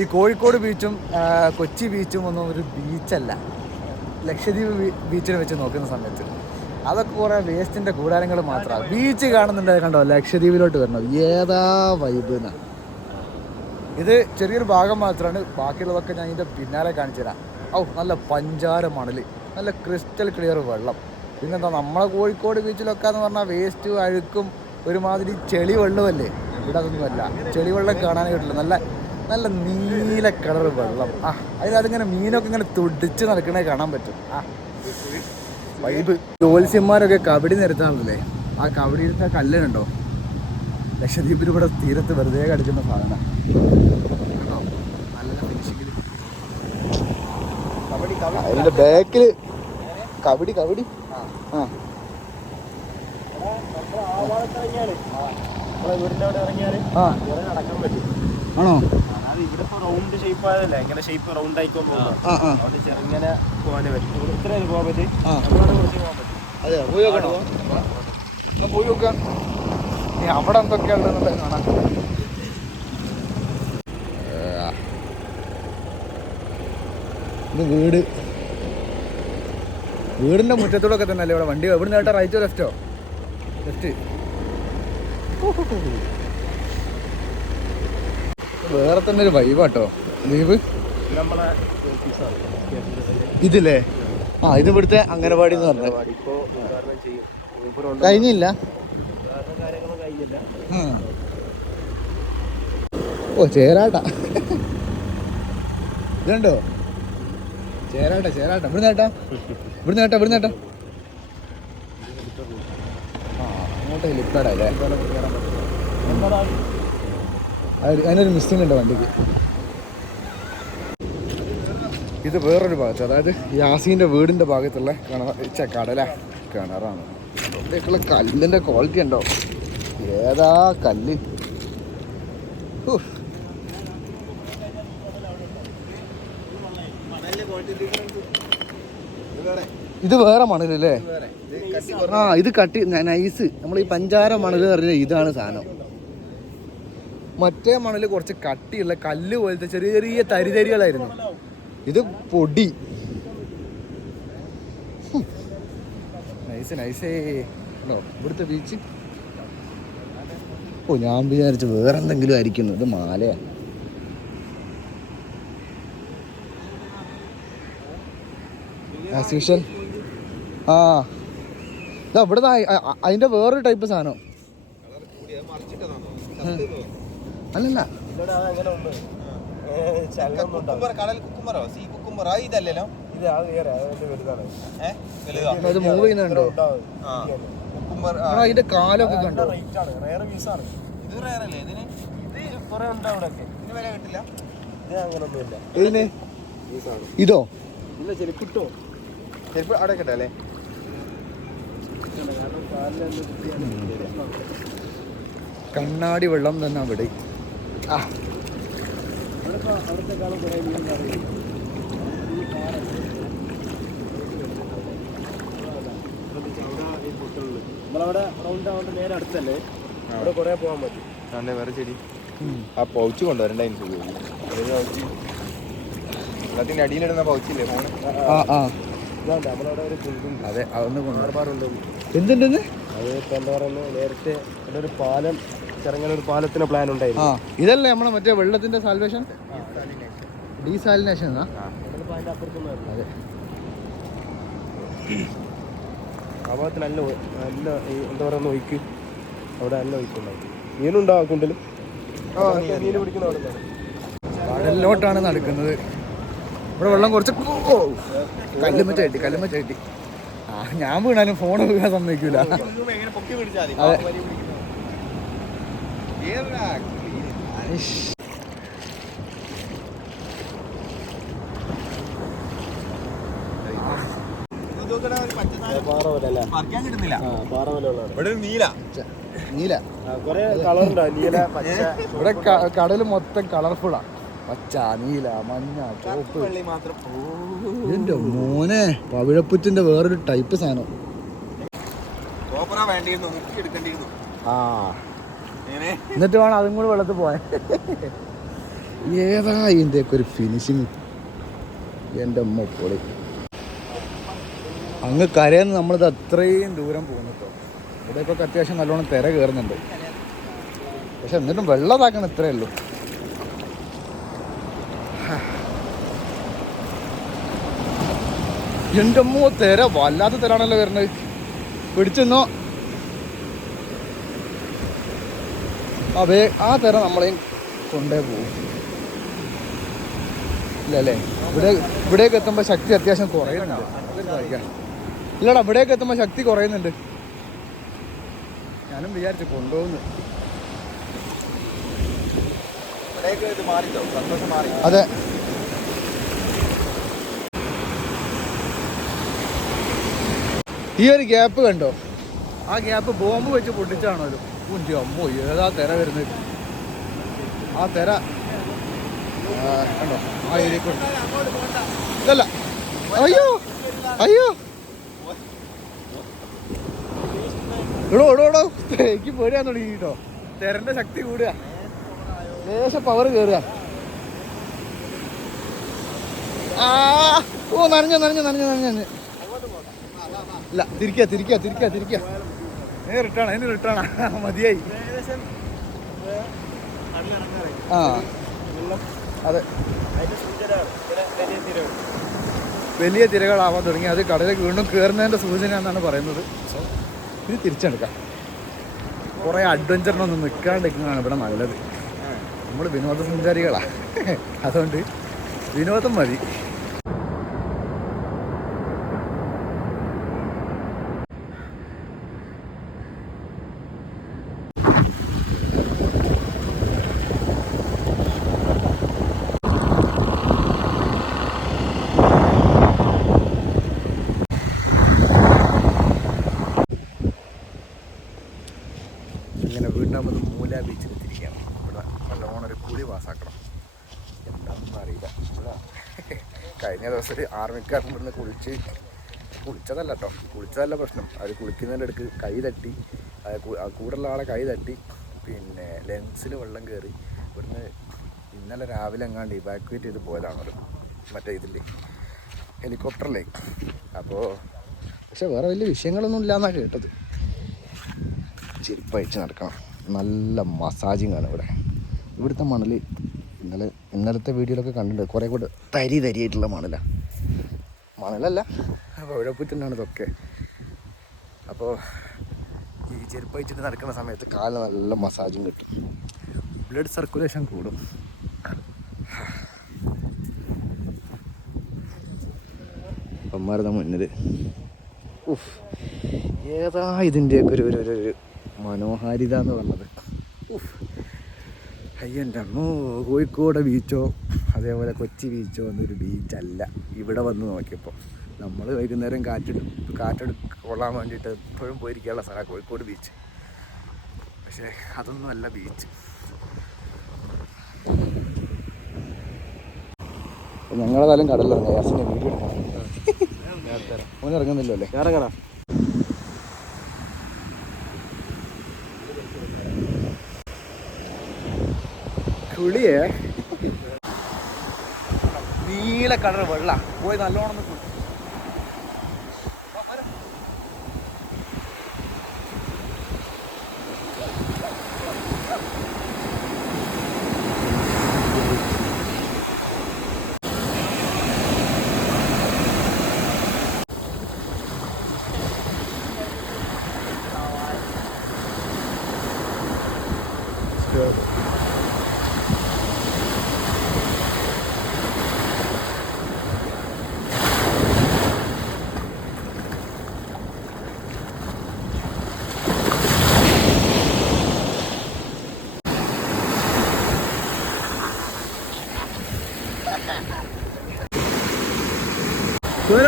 ഈ കോഴിക്കോട് ബീച്ചും കൊച്ചി ബീച്ചും ഒന്നും ഒരു ബീച്ചല്ല. ലക്ഷദ്വീപ് ബീച്ചിനെ വെച്ച് നോക്കുന്ന സമയത്ത്. അതൊക്കെ കുറേ വേസ്റ്റിന്റെ കൂടാരങ്ങൾ മാത്രമാണ് ബീച്ച് കാണുന്നുണ്ട് കണ്ടോ? ലക്ഷദ്വീപിലോട്ട് വരണം ഏതാ വൈബ് എന്നാണ് ഇത് ചെറിയൊരു ഭാഗം മാത്രമാണ് ബാക്കിയുള്ളതൊക്കെ ഞാൻ ഇതിന്റെ പിന്നാലെ കാണിച്ചു തരാം. ഔ നല്ല പഞ്ചാര മണൽ നല്ല ക്രിസ്റ്റൽ ക്ലിയർ വെള്ളം. പിന്നെന്താ നമ്മളെ കോഴിക്കോട് ബീച്ചിലൊക്കെ എന്ന് പറഞ്ഞാൽ വേസ്റ്റ് അഴുക്കും ഒരുമാതിരി ചെളി വെള്ളമല്ലേ? ഇവിടെ അതൊന്നുമല്ല ചെളി വെള്ളം കാണാനായിട്ടില്ല നല്ല നല്ല നീല കളർ വെള്ളം. ആ അതിന് അതിങ്ങനെ മീനൊക്കെ ഇങ്ങനെ തുടിച്ച് നടക്കണേ കാണാൻ പറ്റും. ആ വൈബ് ജോത്സ്യന്മാരൊക്കെ കബഡി നിരത്താണല്ലേ ആ കബഡിയിലത്തെ കല്ലുണ്ടോ ലക്ഷദ്വീപിന് ഇവിടെ തീരത്ത് വെറുതെ കടിക്കുന്ന സാധനം. അതിന്റെ ബാക്കിൽ കബഡി കബഡി. ആ. ആണോ? ഷേപ്പ് ഇങ്ങനെ ഷേപ്പ് റൗണ്ട് ആയിക്കൊണ്ട് അതുകൊണ്ട് ചെറുങ്ങനെ പോകാനേ പറ്റും. ഇവിടെ ഇത്ര പോകാൻ പറ്റും. കുറച്ച് പോകാൻ പറ്റും. അതെ പോയി നോക്കണോ പോയി നോക്കാം. അവിടെ കാണാം. ഇത് വീട്. വീടിന്റെ മുറ്റത്തൂടെ ഒക്കെ തന്നെ അല്ലേ ഇവിടെ വണ്ടി നിന്ന് നേട്ടാ റൈറ്റോ ലെഫ്റ്റോ ലെഫ്റ്റ് വേറെ തന്നെ ഒരു വൈബാട്ടോ ലീവ്? ഇതില്ലേ ആ ഇത് ഇവിടുത്തെ അംഗനവാടി. എന്ന് പറഞ്ഞത് കഴിഞ്ഞില്ല? ഓ ചേരാട്ട. ഇതുണ്ടോ? ചേരാട്ട ചേരാട്ട. ഇവിടുന്ന് നേട്ടാ ഇവിടുന്ന് നേട്ടാ ഇവിടുന്ന് നേട്ടാ ആ അങ്ങോട്ട് ഹെലിപ്പാഡാ അല്ലേ എന്താ അത് അതിനൊരു മിസ്സിംഗ് ഉണ്ട് വണ്ടിക്ക്. ഇത് വേറൊരു ഭാഗത്ത് അതായത് യാസീന്റെ വീടിന്റെ ഭാഗത്തുള്ള കിണർ ഇച്ച കടല കിണറാണ്. അവിടെയൊക്കെയുള്ള കല്ലിന്റെ ക്വാളിറ്റി ഉണ്ടോ? ഏതാ കല്ല്. ഇത് വേറെ മണലല്ലേ ആ ഇത് കട്ടി നൈസ് നമ്മൾ ഈ പഞ്ചാര മണൽ എന്ന് പറഞ്ഞ ഇതാണ് സാധനം. മറ്റേ മണൽ കുറച്ച് കട്ടിയുള്ള കല്ല് പോലത്തെ ചെറിയ ചെറിയ തരിതരികളായിരുന്നു ഇത് പൊടി. നൈസ് നൈസേ ഉണ്ടോ ഇവിടുത്തെ ബീച്ച് ഓ ഞാൻ വിചാരിച്ചു വേറെ എന്തെങ്കിലും ആയിരിക്കുന്നു. ഇത് മാലയാ. ആസ് യൂഷ്വൽ ആ. ഇതാ ഇവിടെ അതിന്റെ വേറൊരു ടൈപ്പ് സാധനം. അല്ലല്ല. അങ്ങനെ ഉണ്ടാവും. കടൽ സീ ഇതല്ലല്ലോ? ഇത് അത് വേറെ അതിന്റെ വലുതാണ്. ഏ? വലുതാ? മൂവ് ചെയ്യുന്നുണ്ടോ. അതിന്റെ കാലൊക്കെ കണ്ടോ? റേറ്റ് ആണ്. ഇത് ഇതിന് ഇത് കുറെ ഉണ്ട് ഇതിന് വില കിട്ടില്ല? ഇത് അങ്ങനൊന്നുമില്ല. ഇതിന്? ഇതോ? ഇല്ല ശരി ചെരുപ്പ് അവിടെ കിട്ടല്ലേ കണ്ണാടി വെള്ളം തന്നെ അവിടെ. ആ. അവിടെ അവിടുത്തെ കാലം കുറെ മീൻ കറി നമ്മളവിടെ റൗണ്ട് ആവുമ്പോൾ നേരെ അടുത്തല്ലേ? അവിടെ കുറേ പോകാൻ പറ്റും. അതെ വേറെ ചെടി ആ പൗച്ച് കൊണ്ടുവരണ്ടായിരുന്നു പൗച്ച് അതിന്റെ അടിയിലിടുന്ന പൗച്ചില്ലേ ഫോണ് ആ ആ. ഇതാണ്ട് നമ്മളവിടെ ഒരു കുണ്ടുണ്ട് അതെ അതൊന്ന് കൊണ്ടുവരാം. ആർഭാറുണ്ട് എന്തുണ്ടെന്ന്? അത് പറയുന്നത് നേരത്തെ അവിടെ ഒരു പാലം ചെറുങ്ങനെ ഒരു പാലത്തിന് പ്ലാൻ ആ ഉണ്ടായിരുന്നു ഇതല്ലേ നമ്മളെ മറ്റേ വെള്ളത്തിന്റെ സാൽവേഷൻ ഡീസാലിനേഷൻ ആ? അതെ. ആ ഭാഗത്ത് നല്ല നല്ല എന്താ പറയുക ഒഴുക്ക്. അവിടെ നല്ല ഒഴുക്കുണ്ടാവും മീനുണ്ടോ ആ കുണ്ടിൽ മീൻ. പിടിക്കുന്ന അവിടെ. കടലിലോട്ടാണ് നടക്കുന്നത്. ഇവിടെ വെള്ളം കുറച്ച് കല്ലുമ്മ ചാട്ടി കല്ലുമ്മ ചാട്ടി ആ ഞാൻ വീണാലും ഫോൺ വീഴാൻ സമ്മതിക്കൂല. അതെ. ഇഷ്. പാറ പോലെ അല്ലേ പറിക്കാൻ കിട്ടുന്നില്ല ആ പാറ പോലെ ഉള്ളതാണ് ഇവിടെ ഒരു നീല. ച- നീല. കുറെ കളറുണ്ടോ? നീല പച്ച ഇവിടെ കടൽ കടൽ മൊത്തം കളർഫുള്ളാ. പച്ച നീല മഞ്ഞ ചോപ്പ് എന്റെ മോനെ പവിഴപ്പുറ്റിന്റെ വേറൊരു ടൈപ്പ് സാധനം. ആ. എന്നിട്ട് വേണം അതും കൂടി വെള്ളത്തിൽ പോയാൽ ഏതാ ഇതിന്റെയൊക്കെ ഒരു ഫിനിഷിങ് എന്റെ അമ്മ പൊളി. അങ്ങ് കരയെന്ന് നമ്മളിത് അത്രയും ദൂരം പോകുന്നു കേട്ടോ ഇപ്പോൾ അത്യാവശ്യം നല്ലോണം തിര കയറുന്നുണ്ട്. പക്ഷെ എന്നിട്ടും വെള്ളതാക്കണം ഇത്രയേ ഉള്ളൂ. എന്റെ അമ്മ തിര വല്ലാത്ത തിരാണല്ലോ വരുന്നത്. പിടിച്ചെന്നോ? അതെ ആ തിര നമ്മളെയും കൊണ്ടേ പോകും. ഇല്ലല്ലേ? ഇവിടെ ഇവിടേക്ക് എത്തുമ്പോൾ ശക്തി അത്യാവശ്യം കുറയുന്നുണ്ട്. ഇല്ലടാ ഇവിടേക്ക് എത്തുമ്പോൾ ശക്തി കുറയുന്നുണ്ട്. ഞാനും വിചാരിച്ചു കൊണ്ടുപോകുന്നു. അതെ. ഈ ഒരു ഗ്യാപ്പ് കണ്ടോ? ആ ഗ്യാപ്പ് ബോംബ് വെച്ച് പൊട്ടിച്ചാണല്ലോ ഉന്തി അമ്മോ ഏതാ തിര വരുന്നത്? ആ തിര കണ്ടോ? ആ ഏരിയ ഇതല്ല. അയ്യോ അയ്യോ. എടോ എടോ എടോ. എനിക്ക് പേടിയാൻ തുടങ്ങി കേട്ടോ. തിരന്റെ ശക്തി കൂടുക. ലേശം പവർ കയറുക ആ ഓ നനഞ്ഞു നനഞ്ഞു നനഞ്ഞു നനഞ്ഞു ഇല്ല തിരിക്കുക തിരിക്കുക തിരിക്കുക തിരിക്കുക റിട്ടേൺ റിട്ടേൺ മതിയായി. ആ. അതെ. വലിയ തിരകളാവാൻ തുടങ്ങി. അത് കടലേക്ക് വീണ്ടും കയറുന്നതിന്റെ സൂചന എന്നാണ് പറയുന്നത്. സോ ഇത് തിരിച്ചെടുക്കാം. കുറേ അഡ്വഞ്ചറിനൊന്നും നിൽക്കാണ്ടിരിക്കുന്നതാണ് ഇവിടെ നല്ലത്. നമ്മൾ വിനോദസഞ്ചാരികളാ. അതുകൊണ്ട് വിനോദം മതി ഇങ്ങനെ വീണ്ടും നമ്മൾ മൂല ബീച്ചിൽ എത്തിയിരിക്കുകയാണ് ഇവിടെ നല്ലോണം ഒരു കുളി പാസ്സാക്കണം എന്താണെന്ന് അറിയില്ല ഇവിടെ കഴിഞ്ഞ ദിവസം ആർമിക്കാരൻ ഇവിടുന്ന് കുളിച്ച് കുളിച്ചതല്ല കേട്ടോ കുളിച്ചതല്ല പ്രശ്നം. അവർ കുളിക്കുന്നതിന്റെ അടുക്ക് കൈ തട്ടി അത് കൂടെയുള്ള ആളെ കൈ തട്ടി പിന്നെ ലെൻസിൽ വെള്ളം കയറി ഇവിടുന്ന് ഇന്നലെ രാവിലെ എങ്ങാണ്ട് ഇവാക്യുവേറ്റ് ചെയ്ത് പോയതാണ് അവർ മറ്റേ ഇതിന്റെ ഹെലികോപ്റ്ററിലേ. അപ്പോൾ പക്ഷെ വേറെ വലിയ വിഷയങ്ങളൊന്നും ഇല്ലയെന്നാണ് കേട്ടത്. ചെരുപ്പഴിച്ച് നടക്കണം. നല്ല മസാജിങ് ആണ് ഇവിടെ. ഇവിടുത്തെ മണൽ ഇന്നലെ ഇന്നലത്തെ വീഡിയോയിലൊക്കെ കണ്ടിട്ടുണ്ട്. കുറേ കൂടെ തരി തരിയായിട്ടുള്ള മണല. മണലല്ല ഉഴപ്പുറ്റുണ്ടാണ് ഇതൊക്കെ. അപ്പോൾ ഈ ചെരുപ്പഴിച്ചിട്ട് നടക്കുന്ന സമയത്ത് കാലിന് നല്ല മസാജും കിട്ടും. ബ്ലഡ് സർക്കുലേഷൻ കൂടും. അമ്മമാരുടെ മുന്നിൽ ഉഫ് ഏതാ ഇതിന്റെയൊക്കെ ഒരു ഒരു ഒരു മനോഹാരിത എന്ന് പറഞ്ഞത്. ഉഫ്. അയ്യന്റെ അമ്മോ കോഴിക്കോട് ബീച്ചോ? അതേപോലെ കൊച്ചി ബീച്ചോ എന്നൊരു ബീച്ചല്ല. ഇവിടെ വന്ന് നോക്കിയപ്പോൾ നമ്മൾ വൈകുന്നേരം കാറ്റെടു. കാറ്റെടു കൊള്ളാൻ വേണ്ടിയിട്ട് എപ്പോഴും പോയിരിക്കാനുള്ള സ്ഥലമാണ് കോഴിക്കോട് ബീച്ച്. പക്ഷേ അതൊന്നുമല്ല ബീച്ച്. ഞങ്ങളെ കാലം കടലിറങ്ങി യാസിനെ വീഡിയോ എടുക്കണം ഇറങ്ങുന്നില്ലല്ലേ ഇറങ്ങുന്നില്ലോ കുളിയേ. നീല കളർ വെള്ള. പോയി നല്ലോണം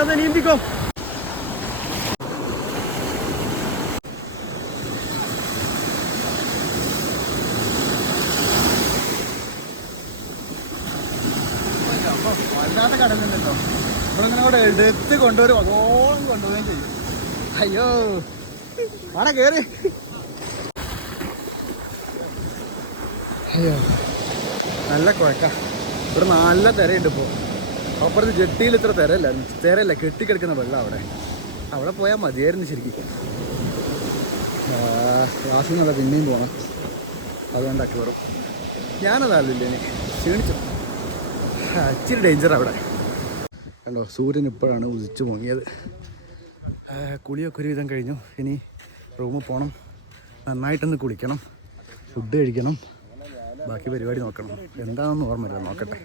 ഒന്ന് del Índico. എടുത്ത് കൊണ്ടുവരും. അതോളം കൊണ്ടുപോവുകയും ചെയ്യും. അയ്യോ. ആടെ കേറി. അയ്യോ. നല്ല കുഴക്ക. ഇവിടെ നല്ല തിരയുണ്ട് ഇപ്പോൾ അപ്പുറത്ത് ജെട്ടിയിൽ ഇത്ര തിരല്ല തിരല്ല കെട്ടിക്കിടക്കുന്ന വെള്ളം അവിടെ. അവിടെ പോയാൽ മതിയായിരുന്നു ശരിക്കും. യാസിനതാ പിന്നെയും പോകണം അതുകൊണ്ടാക്കി കയറും ഞാനതല്ലേ എനിക്ക് ക്ഷീണിച്ചു. അച്ചിരി ഡേഞ്ചർ അവിടെ. കണ്ടോ സൂര്യൻ ഇപ്പോഴാണ് ഉദിച്ചു പൊങ്ങിയത് കുളിയൊക്കെ കുളിയൊക്കെ ഒരുവിധം കഴിഞ്ഞു. ഇനി റൂമിൽ പോകണം നന്നായിട്ടൊന്ന് കുളിക്കണം. ഫുഡ് കഴിക്കണം. ബാക്കി പരിപാടി നോക്കണം. എന്താണെന്ന് ഓർമ്മയില്ല. നോക്കട്ടെ.